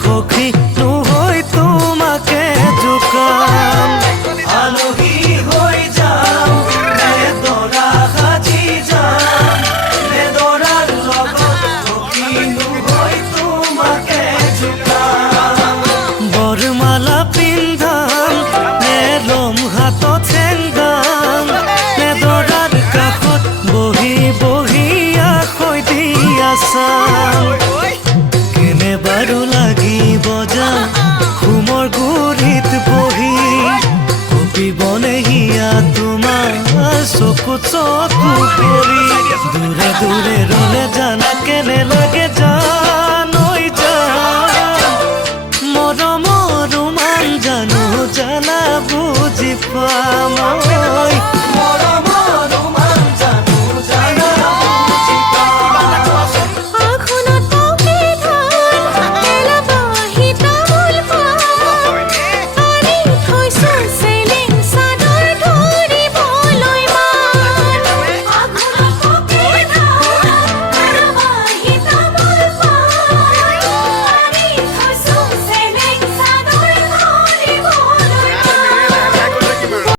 সখী নহৈ তোমাকে জোকাম আলহী হৈ যাম নে দৰা সাজি যাম নে দৰাৰ লগত সখী নহৈ তোমাকে জোকাম বৰমালা পিন্ধাম নে লম হাতত চেংগাম নে দৰাৰ কাষত বহি বহি আখৈ দি আছাম কেনে বাৰু লাগিব যা ঘুমৰ গুৰিত বহি কপিবনে হিয়া তোমাৰ চকু চকু পৰি দূৰে দূৰে ৰলে জানা কেনে লাগে জানৈ জান মৰমৰ মান জানো জানা বুজি পাম